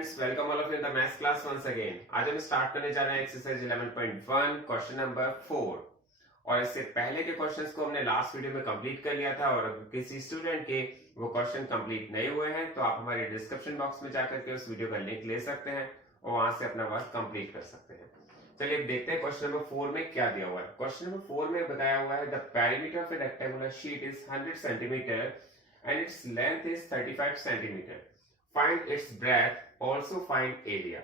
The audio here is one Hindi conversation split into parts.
Friends, welcome all of in the maths class once again. आज हम स्टार्ट करने जा रहे हैं एक्सरसाइज 11.1 क्वेश्चन नंबर 4। और इससे पहले के क्वेश्चंस को हमने लास्ट वीडियो में कंप्लीट कर लिया था, और अगर किसी स्टूडेंट के वो क्वेश्चन कंप्लीट नहीं हुए हैं तो आप हमारे डिस्क्रिप्शन बॉक्स में जाकर के उस वीडियो का लिंक ले सकते हैं और वहां से अपना वर्क कंप्लीट कर सकते हैं। चलिए देखते हैं क्वेश्चन नंबर 4 में क्या दिया हुआ है। क्वेश्चन नंबर 4 में बताया हुआ है the perimeter of A rectangular sheet is 100 centimetre and its length is 35 centimetre. Find it's breath, also find area.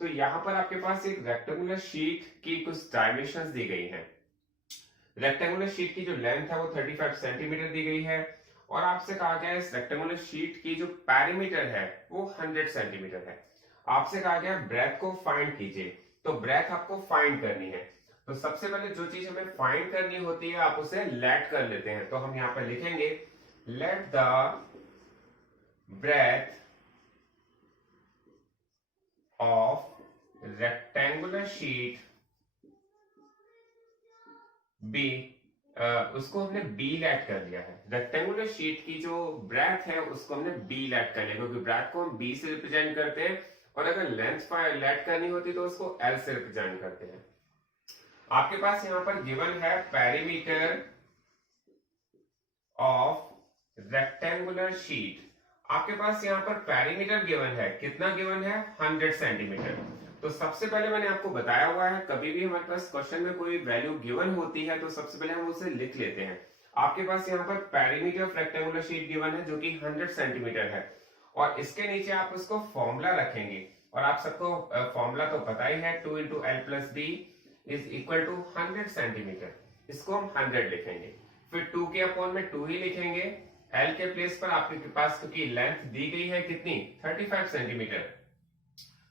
तो यहाँ पर आपके पास एक रेक्टेंगुलर शीट की कुछ डायमेंशंस दी गई हैं। रेक्टेंगुलर शीट की जो लेंथ है वो 35 सेंटीमीटर दी गई है, और आपसे कहा गया है इस रेक्टेंगुलर शीट की जो पेरीमीटर है वो 100 सेंटीमीटर है। आपसे कहा गया ब्रेथ को फाइंड कीजिए, तो ब्रेथ आपको फाइंड करनी है। तो सबसे पहले जो चीज हमें फाइंड करनी होती है आप उसे लेट कर लेते हैं। तो हम यहाँ पर लिखेंगे let the breadth of rectangular sheet B, उसको हमने B लेट कर लिया है। रेक्टेंगुलर शीट की जो ब्रेथ है उसको हमने B लेट कर लिया, क्योंकि ब्रेथ को हम B से रिप्रेजेंट करते हैं, और अगर लेंथ लेट करनी होती तो उसको L से रिप्रेजेंट करते हैं। आपके पास यहां पर गिवन है पेरीमीटर ऑफ रेक्टेंगुलर शीट। आपके पास यहाँ पर पेरीमीटर गिवन है, कितना गिवन है 100 सेंटीमीटर। तो सबसे पहले मैंने आपको बताया हुआ है कभी भी हमारे पास क्वेश्चन में कोई वैल्यू गिवन होती है तो सबसे पहले हम उसे लिख लेते हैं। आपके पास यहाँ पर perimeter of rectangular sheet given है जो कि 100 सेंटीमीटर है, और इसके नीचे आप उसको फॉर्मूला रखेंगे, और आप सबको फॉर्मूला तो पता ही है 2 into L plus B is equal to 100 centimetre. इसको हम 100 लिखेंगे, फिर 2 के अपॉन में 2 ही लिखेंगे। एल के प्लेस पर आपके पास क्योंकि लेंथ दी गई है कितनी 35 सेंटीमीटर,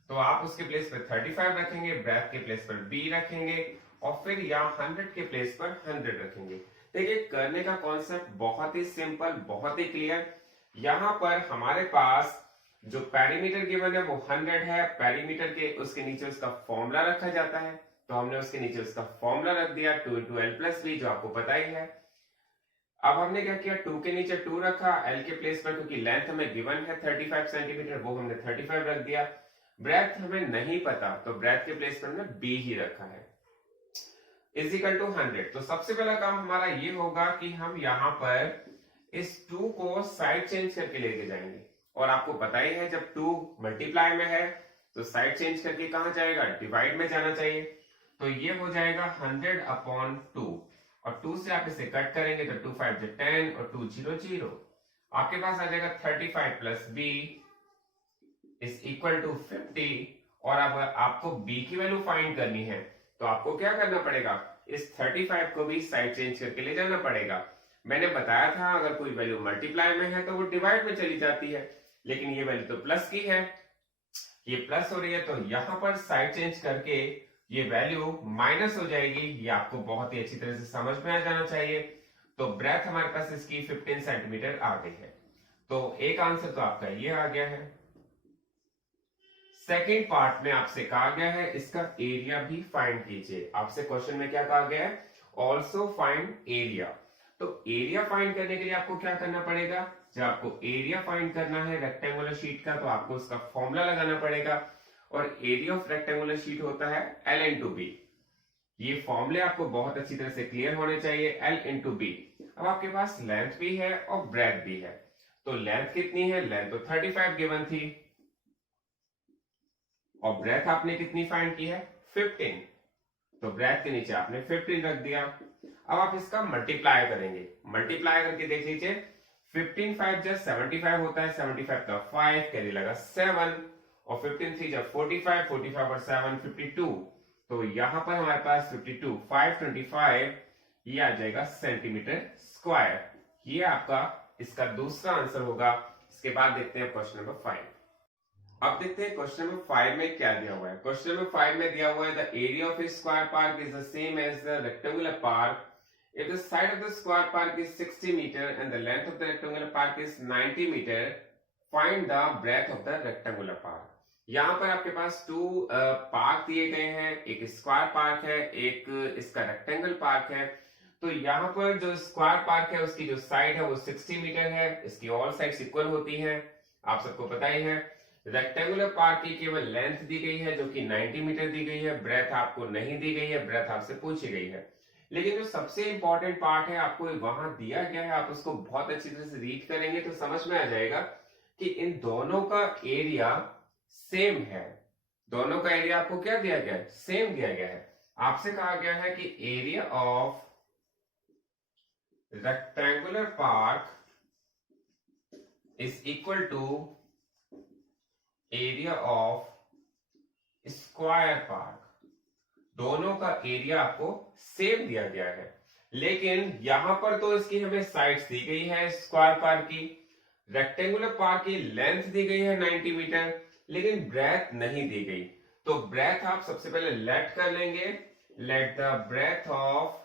तो आप उसके प्लेस पर 35 रखेंगे, ब्रेथ के प्लेस पर बी रखेंगे, और फिर यहाँ 100 के प्लेस पर 100 रखेंगे। देखिए करने का कॉन्सेप्ट बहुत ही सिंपल, बहुत ही क्लियर। यहाँ पर हमारे पास जो पेरीमीटर गिवन है वो 100 है, पेरीमीटर के उसके नीचे उसका फॉर्मूला रखा जाता है, तो हमने उसके नीचे उसका फॉर्मूला रख दिया 2 इंटू एल प्लस बी, जो आपको पता ही है। अब हमने क्या किया 2 के नीचे 2 रखा, एल के प्लेस पर क्योंकि लेंथ हमें गिवन है 35 सेंटीमीटर, वो हमने 35 रख दिया। ब्रेथ हमें नहीं पता तो ब्रेथ के प्लेस पर हमने बी ही रखा है, इज इक्वल टू 100। तो सबसे पहला काम हमारा ये होगा कि हम यहाँ पर इस 2 को साइड चेंज करके लेके जाएंगे, और आपको पता ही है जब 2 मल्टीप्लाई में है तो साइड चेंज करके कहां जाएगा, डिवाइड में जाना चाहिए। तो ये हो जाएगा 100 अपॉन 2, और 2 से आप इसे कट करेंगे तो 2 5 10 और 2 0 0। आपके पास आ जाएगा 35 plus B is equal to 50। और अब आपको b की वैल्यू फाइंड करनी है, तो आपको क्या करना पड़ेगा, इस 35 को भी साइड चेंज करके ले जाना पड़ेगा। मैंने बताया था अगर कोई वैल्यू मल्टीप्लाई में है तो वो डिवाइड में चली जाती है, लेकिन ये वैल्यू तो प्लस की है, ये प्लस हो रही है, तो यहां पर साइड चेंज करके ये वैल्यू माइनस हो जाएगी। ये आपको बहुत ही अच्छी तरह से समझ में आ जाना चाहिए। तो ब्रेथ हमारे पास इसकी 15 सेंटीमीटर आ गई है, तो एक आंसर तो आपका ये आ गया है। सेकेंड पार्ट में आपसे कहा गया है इसका एरिया भी फाइंड कीजिए। आपसे क्वेश्चन में क्या कहा गया है, ऑल्सो फाइंड एरिया। तो एरिया फाइंड करने के लिए आपको क्या करना पड़ेगा, जब आपको एरिया फाइंड करना है रेक्टेंगुलर शीट का तो आपको उसका फॉर्मूला लगाना पड़ेगा, और एरिया ऑफ रेक्टेंगुलर शीट होता है L इंटू बी। ये फॉर्मूले आपको बहुत अच्छी तरह से क्लियर होने चाहिए, L इंटू बी। अब आपके पास लेंथ भी है और ब्रेथ भी है, तो लेंथ कितनी है, लेंथ तो 35 गिवन थी, और ब्रेथ आपने कितनी फाइंड की है 15, तो ब्रेथ के नीचे आपने 15 रख दिया। अब आप इसका मल्टीप्लाई करेंगे, मल्टीप्लाई करके देख लीजिए 15 5 जब 75 होता है, 75 का 5 कैरी लगा 7, और 15 3 जब 45, 45 और 7 52, तो यहां पर हमारे पास 52 525 ये आ जाएगा सेंटीमीटर स्क्वायर। ये आपका इसका दूसरा आंसर होगा। इसके बाद देखते हैं क्वेश्चन नंबर 5। अब देखते हैं क्वेश्चन नंबर 5 में क्या दिया हुआ है। क्वेश्चन नंबर 5 में दिया हुआ है the area of a square park is the same as the rectangular park if the side of the square park is 60 meter and the length of the rectangular park is 90 meter, find the breadth of the rectangular park। यहाँ पर आपके पास 2 पार्क दिए गए हैं, एक स्क्वायर पार्क है, एक इसका रेक्टेंगल पार्क है। तो यहाँ पर जो स्क्वायर पार्क है उसकी जो साइड है वो 60 मीटर है, इसकी ऑल साइड्स इक्वल होती हैं, आप सबको पता ही है। रेक्टेंगुलर पार्ट की केवल लेंथ दी गई है जो कि 90 मीटर दी गई है, ब्रेथ आपको नहीं दी गई है, ब्रेथ आपसे पूछी गई है। लेकिन जो सबसे इंपॉर्टेंट पार्ट है आपको वहां दिया गया है, आप उसको बहुत अच्छी तरह से रीड करेंगे तो समझ में आ जाएगा कि इन दोनों का एरिया सेम है। दोनों का एरिया आपको क्या दिया गया है? सेम दिया गया है। आपसे कहा गया है कि area of rectangular park is equal to area of square park. दोनों का एरिया आपको सेम दिया गया है, लेकिन यहां पर तो इसकी हमें साइड्स दी गई है स्क्वायर पार्क की, रेक्टेंगुलर पार्क की लेंथ दी गई है 90 मीटर, लेकिन ब्रेथ नहीं दी गई। तो ब्रेथ आप सबसे पहले लेट कर लेंगे, let the breadth of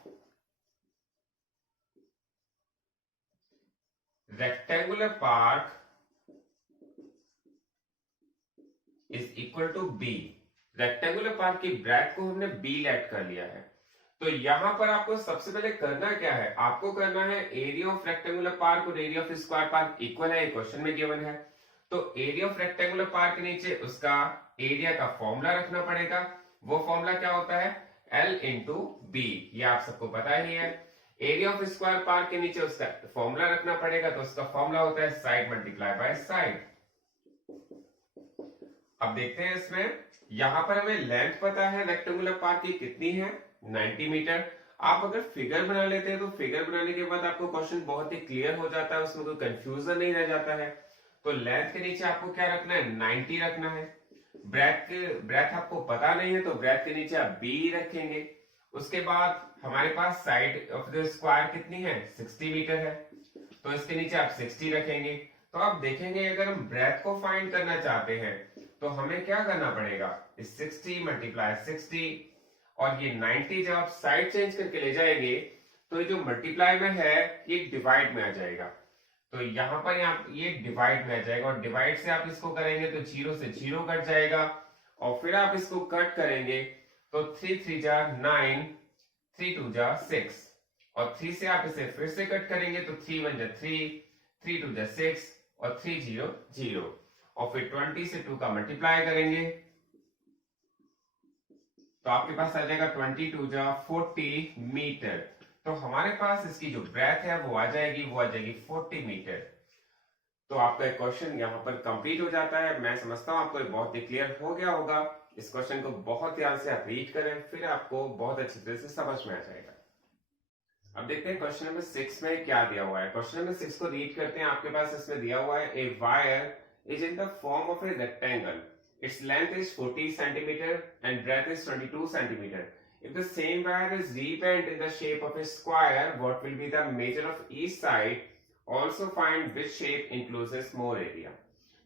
rectangular park is equal to B. Rectangular park की ब्रेथ को हमने बी लेट कर लिया है। तो यहां पर आपको सबसे पहले करना क्या है? आपको करना है एरिया ऑफ रेक्टेंगुलर पार्क और area of square park equal है, क्वेश्चन में गिवन है। तो एरिया ऑफ रेक्टेंगुलर पार्क के नीचे उसका एरिया का फॉर्मूला रखना पड़ेगा। वो फॉर्मूला क्या होता है? L इंटू बी, ये आप सबको पता ही है। एरिया ऑफ स्क्वायर पार्क के नीचे उसका फॉर्मूला रखना पड़ेगा, तो उसका फॉर्मूला होता है साइड मल्टीप्लाई बाय साइड। अब देखते हैं इसमें, यहां पर हमें लेंथ पता है रेक्टेंगुलर पार्क की कितनी है, 90 मीटर। आप अगर फिगर बना लेते हैं तो फिगर बनाने के बाद आपको क्वेश्चन बहुत ही क्लियर हो जाता है, उसमें कोई कंफ्यूजन नहीं रह जाता है। तो लेंथ के नीचे आपको क्या रखना है? 90 रखना है। ब्रेथ आपको पता नहीं है तो ब्रेथ के नीचे आप बी रखेंगे। उसके बाद हमारे पास साइड ऑफ द स्क्वायर कितनी है? 60 मीटर है, तो इसके नीचे आप 60 रखेंगे। तो आप देखेंगे अगर हम ब्रेथ को फाइंड करना चाहते हैं तो हमें क्या करना पड़ेगा? 60 मल्टीप्लाई 60 और ये 90 जब आप साइड चेंज करके ले जाएंगे तो ये जो मल्टीप्लाई में है ये डिवाइड में आ जाएगा। तो यहां पर ये डिवाइड में आ जाएगा, और डिवाइड से आप इसको करेंगे तो 0 से 0 कट जाएगा, और फिर आप इसको कट करेंगे तो 3 3 जा 9, 3 2 जा 6, और 3 से आप इसे फिर से कट करेंगे तो 3 1 जा 3, 3 2 जा 6 और 3 0 0, और फिर 20 से 2 का मल्टीप्लाई करेंगे तो आपके पास आ जाएगा 22 जा 40 मीटर। तो हमारे पास इसकी जो ब्रेथ है वो आ जाएगी 40 मीटर। तो आपका एक क्वेश्चन यहाँ पर कंप्लीट हो जाता है। मैं समझता हूँ आपको बहुत ही क्लियर हो गया होगा। इस क्वेश्चन को बहुत ध्यान से आप रीड करें, फिर आपको बहुत अच्छी तरह से समझ में आ जाएगा। अब देखते हैं क्वेश्चन नंबर 6 में क्या दिया हुआ है। क्वेश्चन नंबर 6 को रीड करते हैं। आपके पास इसमें दिया हुआ है, a wire is in the form of a rectangle. Its length is 40 centimeter and breadth is 22 centimeter. If the same wire is rebent in the shape of a square, what will be the measure of each side? Also find which shape encloses more area.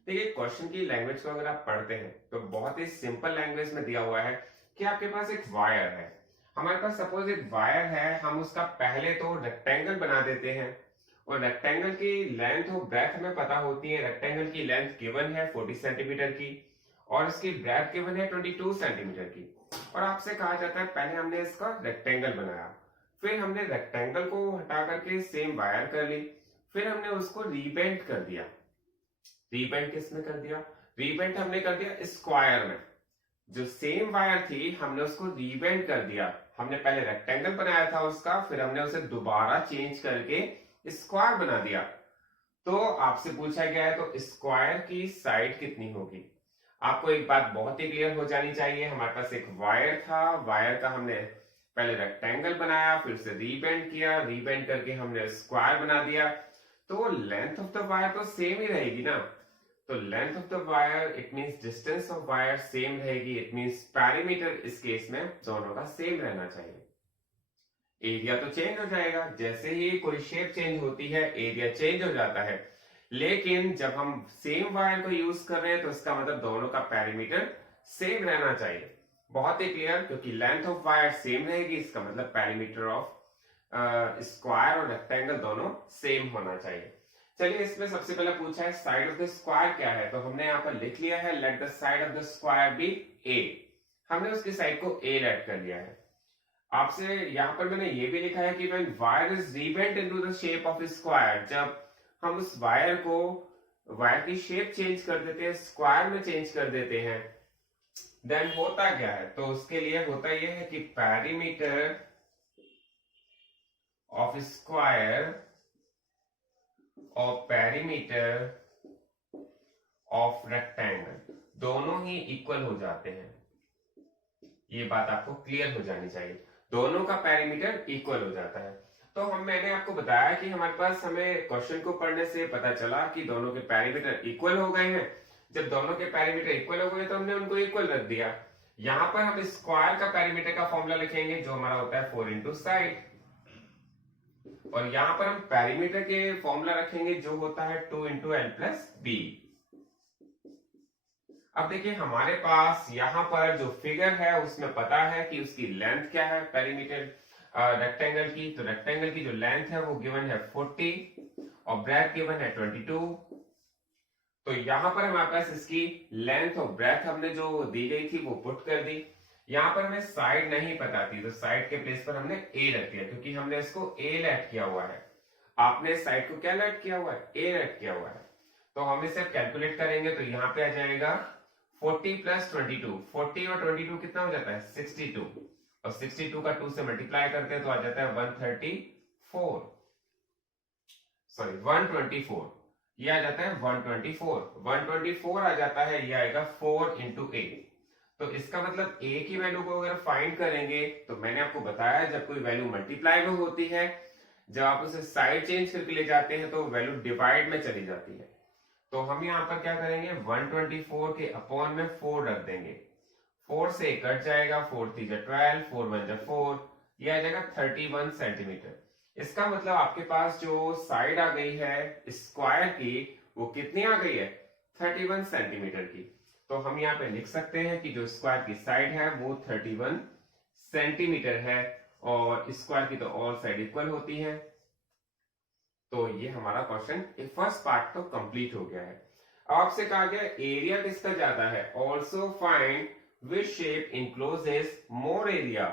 देखिए क्वेश्चन की लैंग्वेज को अगर आप पढ़ते हैं तो बहुत ही सिंपल लैंग्वेज में दिया हुआ है कि आपके पास एक वायर है। हमारे पास सपोज एक वायर है, हम उसका पहले तो रेक्टेंगल बना देते हैं, और रेक्टेंगल की लेंथ और ब्रेथ हमें पता होती है। रेक्टेंगल की लेंथ गिवन है 40 सेंटीमीटर की और इसकी ब्रेथ गिवन है 22 सेंटीमीटर की, और आपसे कहा जाता है पहले हमने इसका रेक्टेंगल बनाया, फिर हमने रेक्टेंगल को हटा करके सेम वायर कर ली, फिर हमने उसको रीबेंड कर दिया। रीबेंड किस में कर दिया? रीबेंड हमने कर दिया स्क्वायर में। जो सेम वायर थी हमने उसको रीबेंड कर दिया। हमने पहले रेक्टेंगल बनाया था उसका, फिर हमने उसे दोबारा चेंज करके स्क्वायर बना दिया। तो आपसे पूछा गया है तो स्क्वायर की साइड कितनी होगी? आपको एक बात बहुत ही क्लियर हो जानी चाहिए। हमारे पास एक वायर था, वायर का हमने पहले रेक्टेंगल बनाया, फिर उसे रीबेंड किया, रीबेंड करके हमने स्क्वायर बना दिया। तो लेंथ ऑफ द वायर तो सेम ही रहेगी ना। तो length of the wire it means distance of wire same रहेगी, इट मींस पैरामीटर इस केस में दोनों का सेम रहना चाहिए। एरिया तो चेंज हो जाएगा, जैसे ही कोई शेप चेंज होती है एरिया चेंज हो जाता है, लेकिन जब हम सेम वायर को यूज कर रहे हैं तो इसका मतलब दोनों का पैरामीटर सेम रहना चाहिए। बहुत ही क्लियर, क्योंकि लेंथ ऑफ वायर सेम रहेगी, इसका मतलब पैरामीटर ऑफ स्क्वायर और रेक्टेंगल दोनों सेम होना चाहिए। चलिए इसमें सबसे पहले पूछा है साइड ऑफ द स्क्वायर क्या है, तो हमने यहाँ पर लिख लिया है let the side of the square be a. हमने उसकी साइड को ए लेट कर लिया है। आपसे यहाँ पर मैंने ये भी लिखा है कि when wire is rebent into the shape of square, जब हम उस वायर को वायर की शेप चेंज कर देते हैं, स्क्वायर में चेंज कर देते हैं, देन होता क्या है? तो उसके लिए होता यह है कि पेरीमीटर ऑफ स्क्वायर और पेरीमीटर ऑफ रेक्टेंगल दोनों ही इक्वल हो जाते हैं। ये बात आपको क्लियर हो जानी चाहिए, दोनों का पेरीमीटर इक्वल हो जाता है। तो मैंने आपको बताया कि हमारे पास हमें क्वेश्चन को पढ़ने से पता चला कि दोनों के पेरीमीटर इक्वल हो गए हैं। जब दोनों के पेरीमीटर इक्वल हो गए तो हमने उनको इक्वल रख दिया। यहां पर हम स्क्वायर का पेरीमीटर का फॉर्मूला लिखेंगे जो हमारा होता है 4 इंटू साइड, और यहां पर हम पेरीमीटर के फॉर्मूला रखेंगे जो होता है 2 इंटू एल प्लस बी। अब देखिए हमारे पास यहाँ पर जो फिगर है उसमें पता है कि उसकी लेंथ क्या है पेरीमीटर रेक्टेंगल की। तो रेक्टेंगल की जो लेंथ है वो गिवन है 40 और ब्रेथ गिवन है 22। तो यहां पर हमारे पास इसकी लेंथ और ब्रेथ हमने जो दी गई थी वो पुट कर दी। यहां पर हमें साइड नहीं पता थी तो साइड के प्लेस पर हमने ए रख दिया, क्योंकि हमने इसको ए लेट किया हुआ है। आपने साइड को क्या लेट किया हुआ है? ए लेट किया हुआ है। तो हम इसे कैलकुलेट करेंगे तो यहाँ पे आ जाएगा 40 प्लस 22। 40 और 22 कितना हो जाता है? 62, और 62 का 2 से मल्टीप्लाई करते हैं तो आ जाता है 134, सॉरी 124। ये आ जाता है 124 आ जाता है, ये आएगा 4 इंटू ए। तो इसका मतलब ए की वैल्यू को अगर फाइंड करेंगे तो मैंने आपको बताया जब कोई वैल्यू मल्टीप्लाई में होती है, जब आप उसे साइड चेंज करके ले जाते हैं तो वैल्यू डिवाइड में चली जाती है। तो हम यहाँ पर क्या करेंगे? 124 के अपॉन में 4 रख देंगे, 4 से कट जाएगा, 4 3 12, 4 1 4, ये आ जाएगा 31 सेंटीमीटर। इसका मतलब आपके पास जो साइड आ गई है स्क्वायर की वो कितनी आ गई है? 31 सेंटीमीटर की। तो हम यहाँ पे लिख सकते हैं कि जो स्क्वायर की साइड है वो 31 सेंटीमीटर है, और स्क्वायर की तो ऑल साइड इक्वल होती है। तो ये हमारा क्वेश्चन फर्स्ट पार्ट तो कंप्लीट हो गया है। अब आपसे कहा गया एरिया किसका ज्यादा है, also find which shape encloses more area,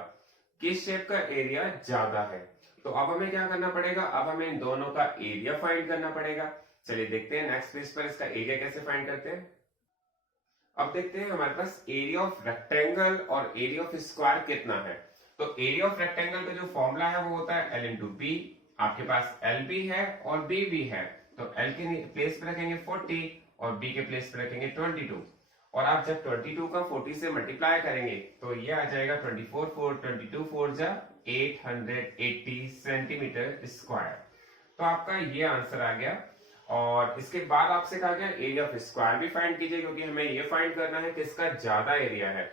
किस शेप का एरिया ज्यादा है। तो अब हमें क्या करना पड़ेगा? अब हमें इन दोनों का एरिया फाइंड करना पड़ेगा। चलिए देखते हैं नेक्स्ट पेज पर इसका एरिया कैसे फाइंड करते हैं। अब देखते हैं हमारे पास एरिया ऑफ रेक्टेंगल और एरिया ऑफ स्क्वायर कितना है। तो एरिया ऑफ रेक्टेंगल का जो फॉर्मूला है वो होता है एल इंटू बी। आपके पास एल भी है और बी भी है, तो एल के प्लेस पे रखेंगे 40 और बी के प्लेस पे रखेंगे 22। और आप जब 22 का 40 से मल्टीप्लाई करेंगे तो ये आ जाएगा 24 4 22 4 जा 880 सेंटीमीटर स्क्वायर। तो आपका ये आंसर आ गया। और इसके बाद आपसे कहा गया एरिया ऑफ स्क्वायर भी फाइंड कीजिए, क्योंकि हमें ये फाइंड करना है किसका ज्यादा एरिया है।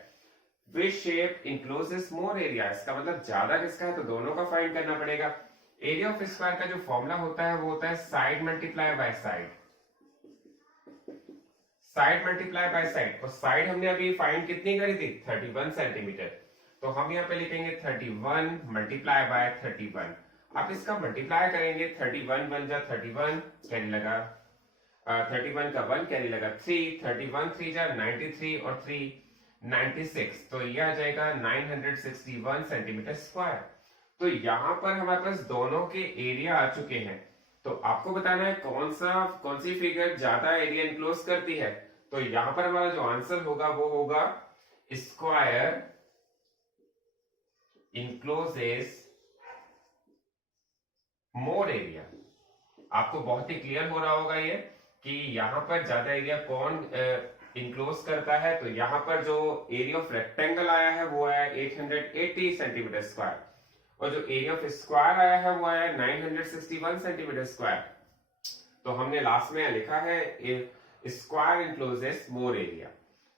विच शेप इनक्लोजेस मोर एरिया, इसका मतलब ज्यादा किसका है, तो दोनों का फाइंड करना पड़ेगा। एरिया ऑफ स्क्वायर का जो फॉर्मूला होता है वो होता है side multiply by side, side multiply by side. और साइड हमने अभी फाइंड कितनी करी थी? 31 सेंटीमीटर। तो हम यहाँ पे लिखेंगे 31 मल्टीप्लाई बाय 31। आप इसका मल्टीप्लाई करेंगे, 31 बन जा 31, कैरी लगा 31 का 1 कैरी लगा 3, 31 3 जा 93 और 3 96, तो ये आ जाएगा 961 सेंटीमीटर स्क्वायर। तो यहां पर हमारे पास दोनों के एरिया आ चुके हैं। तो आपको बताना है कौन सी फिगर ज्यादा एरिया इनक्लोज करती है। तो यहां पर हमारा जो आंसर होगा वो होगा स्क्वायर इनक्लोजेस मोर एरिया। आपको बहुत ही क्लियर हो रहा होगा ये कि यहां पर ज्यादा एरिया कौन इनक्लोज करता है। तो यहां पर जो एरिया ऑफ रेक्टेंगल आया है वो है 880 सेंटीमीटर स्क्वायर, और जो एरिया ऑफ स्क्वायर आया है वो है 961 सेंटीमीटर स्क्वायर। तो हमने लास्ट में लिखा है स्क्वायर इनक्लोजेस मोर एरिया।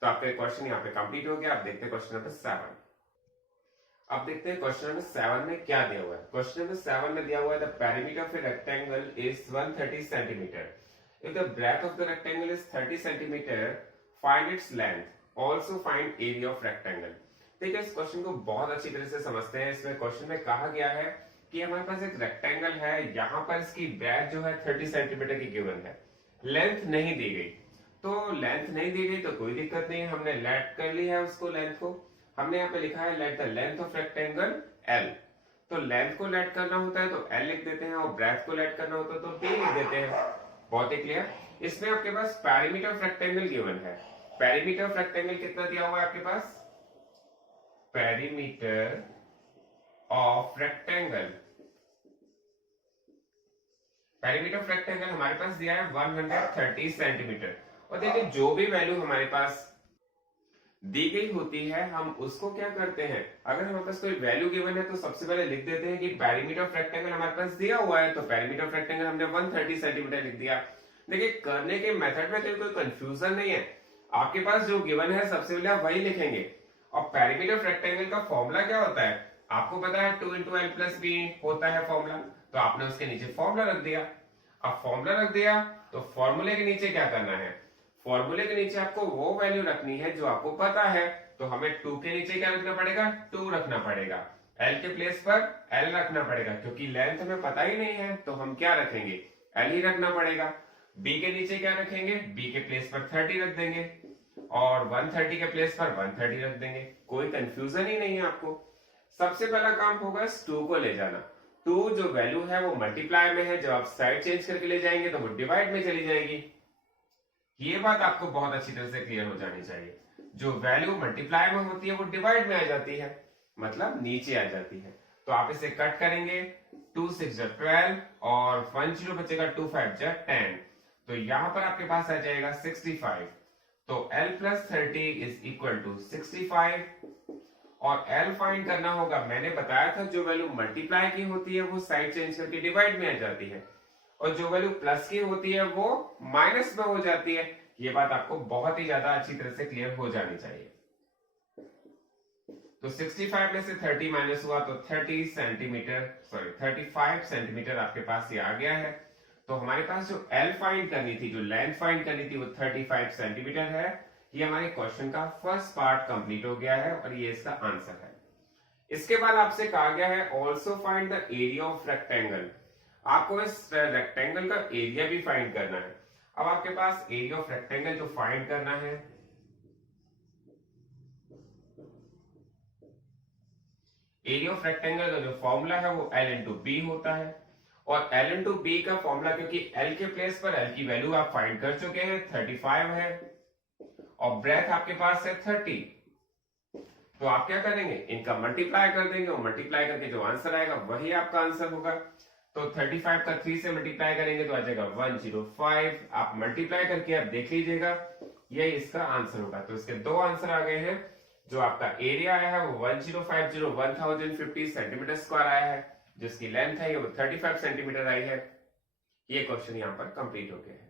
तो आपका क्वेश्चन यहाँ पे कंप्लीट हो गया। आप देखते हैं क्वेश्चन नंबर 7। अब देखते हैं क्वेश्चन नंबर 7 में क्या दिया हुआ है। क्वेश्चन नंबर 7 में दिया हुआ है the perimeter of a rectangle is 130 centimetre. If the breadth of the rectangle is 30 centimetre, find its length, also find area of rectangle. देखिए इस क्वेश्चन को बहुत अच्छी तरह से समझते हैं। इसमें क्वेश्चन में कहा गया है कि हमारे पास एक रेक्टेंगल है, यहाँ पर इसकी ब्रेथ जो है 30 सेंटीमीटर की गिवन है, लेंथ नहीं दी गई। तो लेंथ नहीं दी गई तो कोई दिक्कत नहीं है, हमने लेट कर ली है उसको, लेंथ को हमने यहाँ पे लिखा है let the length of rectangle L. तो लेंथ को लेट करना होता है तो एल लिख देते हैं, और ब्रेथ को लेट करना होता है तो बी लिख देते हैं। बहुत ही क्लियर। इसमें आपके पास पेरीमीटर ऑफ रेक्टेंगल गिवन है। पेरीमीटर ऑफ रेक्टेंगल कितना दिया हुआ है आपके पास? Perimeter of rectangle, perimeter of rectangle हमारे पास दिया है 130 सेंटीमीटर। और देखिए जो भी वैल्यू हमारे पास दी गई होती है हम उसको क्या करते हैं, अगर हमारे पास कोई वैल्यू गिवन है तो सबसे पहले लिख देते हैं कि पेरीमीटर ऑफ रेक्टेंगल हमारे पास दिया हुआ है, तो पेरीमीटर ऑफ रेक्टेंगल हमने 130 सेंटीमीटर लिख दिया। देखिए करने के मेथड में तो कोई कंफ्यूजन नहीं है, आपके पास जो गिवन है सबसे पहले आप वही लिखेंगे। और पेरीमीटर ऑफ रेक्टेंगल का फॉर्मूला क्या होता है आपको पता है, 2 × l + b होता है फॉर्मूला, तो आपने उसके नीचे फॉर्मूला रख दिया। अब फॉर्मूला रख दिया तो फॉर्मूले के नीचे क्या करना है, फॉर्मूले के नीचे आपको वो वैल्यू रखनी है जो आपको पता है, तो हमें 2 के नीचे क्या रखना पड़ेगा, 2 रखना पड़ेगा। L के प्लेस पर L रखना पड़ेगा, क्योंकि लेंथ हमें पता ही नहीं है तो हम क्या रखेंगे, L ही रखना पड़ेगा। B के नीचे क्या रखेंगे, B के प्लेस पर 30 रख देंगे और 130 के प्लेस पर 130 रख देंगे, कोई कंफ्यूजन ही नहीं है आपको। सबसे पहला काम होगा 2 को ले जाना। 2 जो वैल्यू है वो मल्टीप्लाई में है, जब आप साइड चेंज करके ले जाएंगे तो वो डिवाइड में चली जाएगी। ये बात आपको बहुत अच्छी तरह से क्लियर हो जानी चाहिए, जो वैल्यू मल्टीप्लाई में होती है वो डिवाइड में आ जाती है, मतलब नीचे आ जाती है। तो आप इसे कट करेंगे, 2 × 6 = 12 और 1 0 बचेगा, 2 × 5 = 10, तो यहां पर आपके पास आ जाएगा 65। तो L + 30 = 65 और L फाइंड करना होगा। मैंने बताया था जो वैल्यू मल्टीप्लाई की होती है वो साइड चेंज करके डिवाइड में आ जाती है, और जो वैल्यू प्लस की होती है वो माइनस में हो जाती है। ये बात आपको बहुत ही ज्यादा अच्छी तरह से क्लियर हो जानी चाहिए। तो 65 में से 30 माइनस हुआ तो 35 सेंटीमीटर आपके पास ये आ गया है। तो हमारे पास जो L फाइंड करनी थी, जो लेंथ फाइंड करनी थी वो 35 सेंटीमीटर है। ये हमारे क्वेश्चन का फर्स्ट पार्ट कंप्लीट हो गया है और ये इसका आंसर है। इसके बाद आपसे कहा गया है also find the area of rectangle. आपको इस रेक्टेंगल का एरिया भी फाइंड करना है। अब आपके पास एरिया ऑफ रेक्टेंगल जो फाइंड करना है, एरिया ऑफ रेक्टेंगल का जो फॉर्मूला है वो L × B होता है। और L × B का फॉर्मूला, क्योंकि L के प्लेस पर L की वैल्यू आप फाइंड कर चुके हैं, 35 है और ब्रेथ आपके पास है 30, तो आप क्या करेंगे, इनका मल्टीप्लाई कर देंगे और मल्टीप्लाई करके जो आंसर आएगा वही आपका आंसर होगा। तो 35 का 3 से मल्टीप्लाई करेंगे तो आ जाएगा 105। आप मल्टीप्लाई करके आप देख लीजिएगा, ये इसका आंसर होगा। तो इसके दो आंसर आ गए हैं। जो आपका एरिया आया है वो 1050 सेंटीमीटर स्क्वायर आया है, जिसकी लेंथ है वो 35 सेंटीमीटर आई है। ये क्वेश्चन यहाँ पर कंप्लीट हो गया है।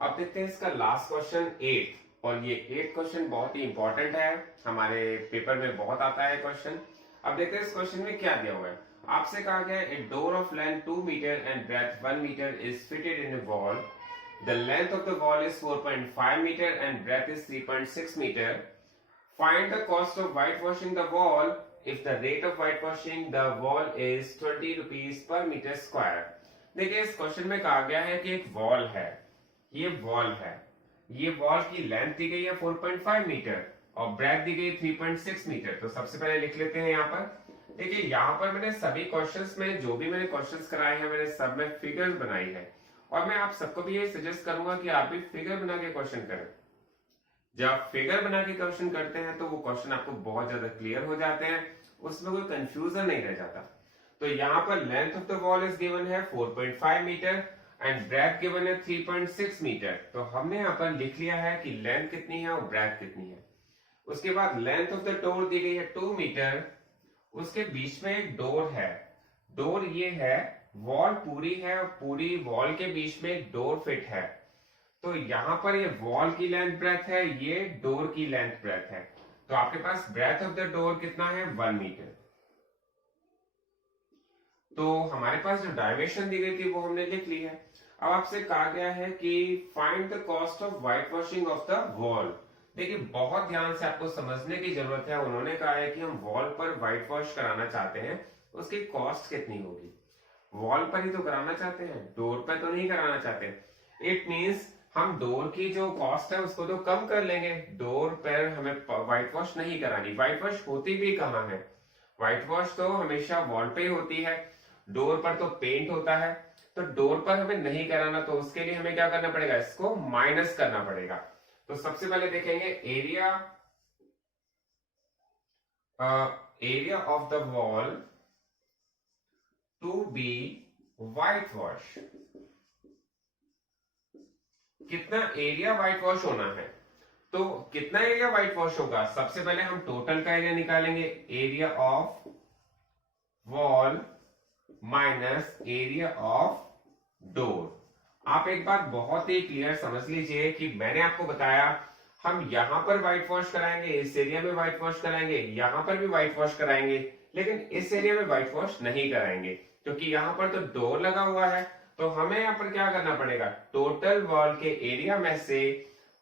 अब देखते हैं इसका लास्ट क्वेश्चन 8, और ये 8 क्वेश्चन बहुत ही इंपॉर्टेंट है, हमारे पेपर में बहुत आता है क्वेश्चन। अब देखते हैं इस क्वेश्चन में क्या दिया हुआ है। आपसे कहा गया है, a door of length 2 meter and breadth 1 meter is fitted in a wall. The length of the wall is 4.5 meter and breadth is 3.6 meter. Find the cost of whitewashing the wall if the rate of whitewashing the wall is 20 rupees per meter square. देखिए इस क्वेश्चन में कहा गया है कि एक वॉल है, ये वॉल है, ये वॉल की लेंथ दी गई है 4.5 मीटर और ब्रेथ दी गई 3.6 मीटर। तो सबसे पहले लिख लेते हैं यहाँ पर। देखिए यहाँ पर मैंने सभी क्वेश्चंस में, जो भी मैंने क्वेश्चंस कराए हैं, मैंने सब में फिगर्स बनाई है, और मैं आप सबको भी ये सजेस्ट करूंगा कि आप भी फिगर बना के क्वेश्चन करें। जब आप फिगर बना के क्वेश्चन करते हैं तो वो क्वेश्चन आपको बहुत ज्यादा क्लियर हो जाते हैं, उसमें कोई कंफ्यूजन नहीं रह जाता। तो यहाँ पर length of the wall is given है 4.5 मीटर एंड ब्रेथ गिवन है 3.6 मीटर। तो हमने यहाँ पर लिख लिया है कि लेंथ कितनी है और ब्रेथ कितनी है। उसके बाद लेंथ ऑफ द डोर दी गई है 2 मीटर, उसके बीच में एक डोर है, डोर ये है, वॉल पूरी है और पूरी वॉल के बीच में एक डोर फिट है। तो यहां पर ये वॉल की लेंथ ब्रेथ है, ये डोर की लेंथ ब्रेथ है। तो आपके पास ब्रेथ ऑफ द डोर कितना है, 1 मीटर। तो हमारे पास जो डायमेंशन दी गई थी वो हमने लिख ली है। अब आपसे कहा गया है कि find the cost of white washing of the wall. देखिए बहुत ध्यान से आपको समझने की जरूरत है। उन्होंने कहा है कि हम वॉल पर व्हाइट वॉश कराना चाहते हैं, उसकी कॉस्ट कितनी होगी। वॉल पर ही तो कराना चाहते हैं, डोर पर तो नहीं कराना चाहते। इट मींस हम डोर की जो कॉस्ट है उसको तो कम कर लेंगे, डोर पर हमें व्हाइट वॉश नहीं करानी। व्हाइट वॉश होती भी कहाँ है, व्हाइट वॉश तो हमेशा वॉल पे ही होती है, डोर पर तो पेंट होता है। तो डोर पर हमें नहीं कराना, तो उसके लिए हमें क्या करना पड़ेगा, इसको माइनस करना पड़ेगा। तो सबसे पहले देखेंगे area of the wall to be whitewash. कितना एरिया व्हाइट वॉश होना है, तो कितना एरिया व्हाइट वॉश होगा, सबसे पहले हम टोटल का एरिया निकालेंगे, area of wall minus area of door. आप एक बात बहुत ही क्लियर समझ लीजिए कि मैंने आपको बताया हम यहां पर व्हाइट वॉश कराएंगे, इस एरिया में व्हाइट वॉश कराएंगे, यहां पर भी व्हाइट वॉश कराएंगे, लेकिन इस एरिया में व्हाइट वॉश नहीं कराएंगे क्योंकि यहां पर तो डोर लगा हुआ है। तो हमें यहां पर क्या करना पड़ेगा, टोटल वॉल के एरिया में से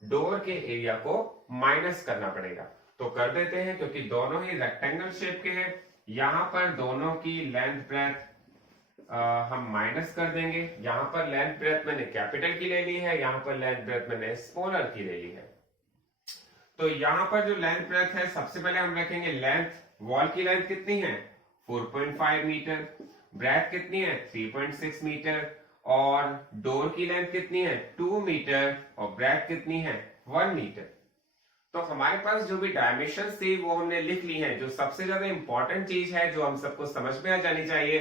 डोर के एरिया को माइनस करना पड़ेगा। तो कर देते हैं, क्योंकि दोनों ही रेक्टेंगल शेप के हैं, यहां पर दोनों की लेंथ ब्रेथ हम माइनस कर देंगे। यहां पर लेंथ ब्रेथ मैंने कैपिटल की ले ली है, यहां पर लेंथ ब्रेथ मैंने स्मॉलर की ले ली है। तो यहां पर जो लेंथ ब्रेथ है, सबसे पहले हम रखेंगे लेंथ, वॉल की लेंथ कितनी है 4.5 मीटर, ब्रेथ कितनी है 3.6 मीटर, और डोर की लेंथ कितनी है 2 मीटर, और ब्रेथ कितनी है 1 मीटर। तो हमारे पास जो भी डायमेंशंस थी वो हमने लिख ली है। जो सबसे ज्यादा इंपॉर्टेंट चीज है जो हम सबको समझ में आ जानी चाहिए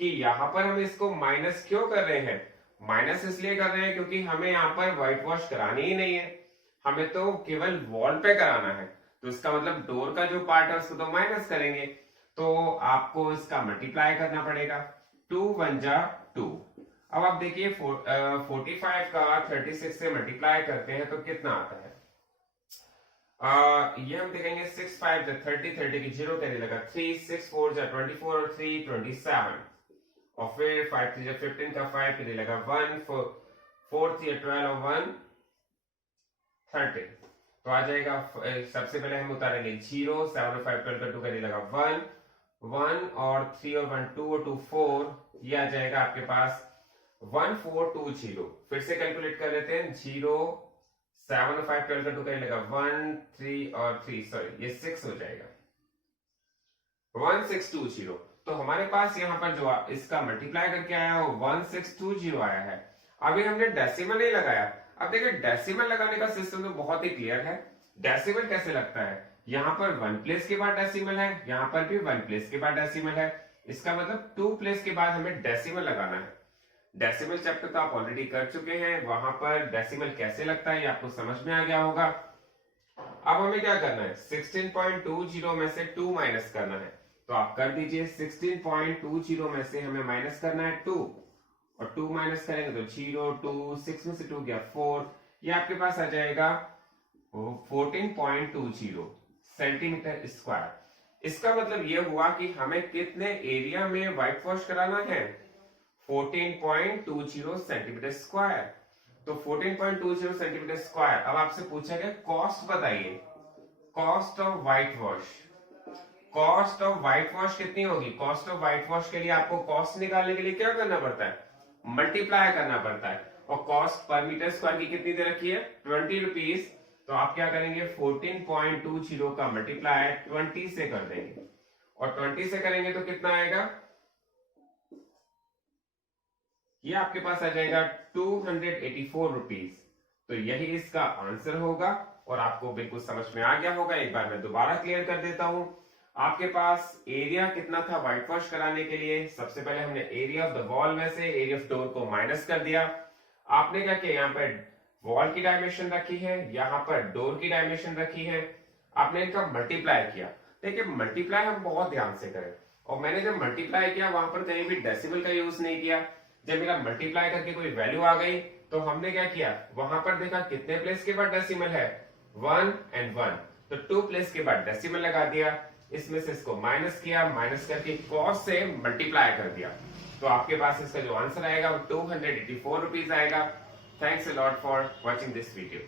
कि यहाँ पर हम इसको माइनस क्यों कर रहे हैं। माइनस इसलिए कर रहे हैं क्योंकि हमें यहाँ पर व्हाइट वॉश करानी ही नहीं है, हमें तो केवल वॉल पे कराना है। तो इसका मतलब डोर का जो पार्ट है उसको तो माइनस करेंगे, तो आपको इसका मल्टीप्लाई करना पड़ेगा। 2 1 जा 2। अब आप देखिए 45 का 36 से मल्टीप्लाई करते हैं तो कितना आता है। ये हम देखेंगे 6 5 जा 30, 30 की 0 कैरी लगा 3, 6 4 जा 24 और 3 27, और फिर 5 3 जा 15 का 5 कैरी लगा 1, 4 3 12 और 1 13। तो आ जाएगा, सबसे पहले हम उतारेंगे 0, 7 और 5 12 का 2 कैरी लगा 1 1 और 3 और 1 2 और 2 4, ये आ जाएगा आपके पास 1420। फिर से कैलकुलेट कर लेते हैं, 0 7 और 5 12 का 2 कैरी लगा 1 3 और 3, सॉरी ये 6 हो जाएगा 1620। तो हमारे पास यहाँ पर जो इसका मल्टीप्लाई करके आया वो 1620 आया है। अभी हमने डेसिमल नहीं लगाया। अब देखिए डेसिमल लगाने का सिस्टम तो बहुत ही क्लियर है। डेसिमल कैसे लगता है, यहाँ पर 1 प्लेस के बाद डेसिमल है, यहाँ पर भी 1 प्लेस के बाद डेसिमल है, इसका मतलब 2 प्लेस के बाद हमें डेसिमल लगाना है। डेसिमल चैप्टर तो आप ऑलरेडी कर चुके हैं, वहां पर डेसिमल कैसे लगता है ये आपको समझ में आ गया होगा। अब हमें क्या करना है, 16.20 में से 2 माइनस करना है। तो आप कर दीजिए, 16.20 में से हमें माइनस करना है 2, और 2 माइनस करेंगे तो 0 2, 6 में से 2 गया 4, ये आपके पास आ जाएगा 14.20 सेंटीमीटर स्क्वायर। इसका मतलब ये हुआ कि हमें कितने एरिया में व्हाइट वॉश कराना है, 14.20 सेंटीमीटर स्क्वायर। तो 14.20 सेंटीमीटर स्क्वायर। अब आपसे पूछा गया कॉस्ट बताइए, cost of white wash. Cost of white wash कितनी होगी, कॉस्ट ऑफ व्हाइट वॉश के लिए आपको कॉस्ट निकालने के लिए क्या करना पड़ता है, मल्टीप्लाई करना पड़ता है। और कॉस्ट पर मीटर स्क्वायर की कितनी दे रखी है 20 रुपीज। तो आप क्या करेंगे, 14.20 का मल्टीप्लाई 20 से कर देंगे, और 20 से करेंगे तो कितना आएगा, ये आपके पास आ जाएगा 284 रुपीज। तो यही इसका आंसर होगा, और आपको बिल्कुल समझ में आ गया होगा। एक बार मैं दोबारा क्लियर कर देता हूं। आपके पास एरिया कितना था व्हाइट वॉश कराने के लिए, सबसे पहले हमने एरिया ऑफ द वॉल में से एरिया ऑफ डोर को माइनस कर दिया। आपने क्या किया, यहाँ पर वॉल की डायमेंशन रखी है, यहाँ पर डोर की डायमेंशन रखी है, आपने इनका मल्टीप्लाई किया। देखिए मल्टीप्लाई हम बहुत ध्यान से करें, और मैंने जब मल्टीप्लाई किया वहां पर कहीं भी डेसिमल का यूज नहीं किया। जब मेरा मल्टीप्लाई करके कोई वैल्यू आ गई तो हमने क्या किया, वहां पर देखा कितने प्लेस के बाद डेसिमल है 1 and 1, तो 2 प्लेस के बाद डेसिमल लगा दिया, इसमें से इसको माइनस किया, माइनस करके कॉस से मल्टीप्लाई कर दिया। तो आपके पास इसका जो आंसर आएगा वो 284 रुपीज आएगा। Thanks a lot for watching this video.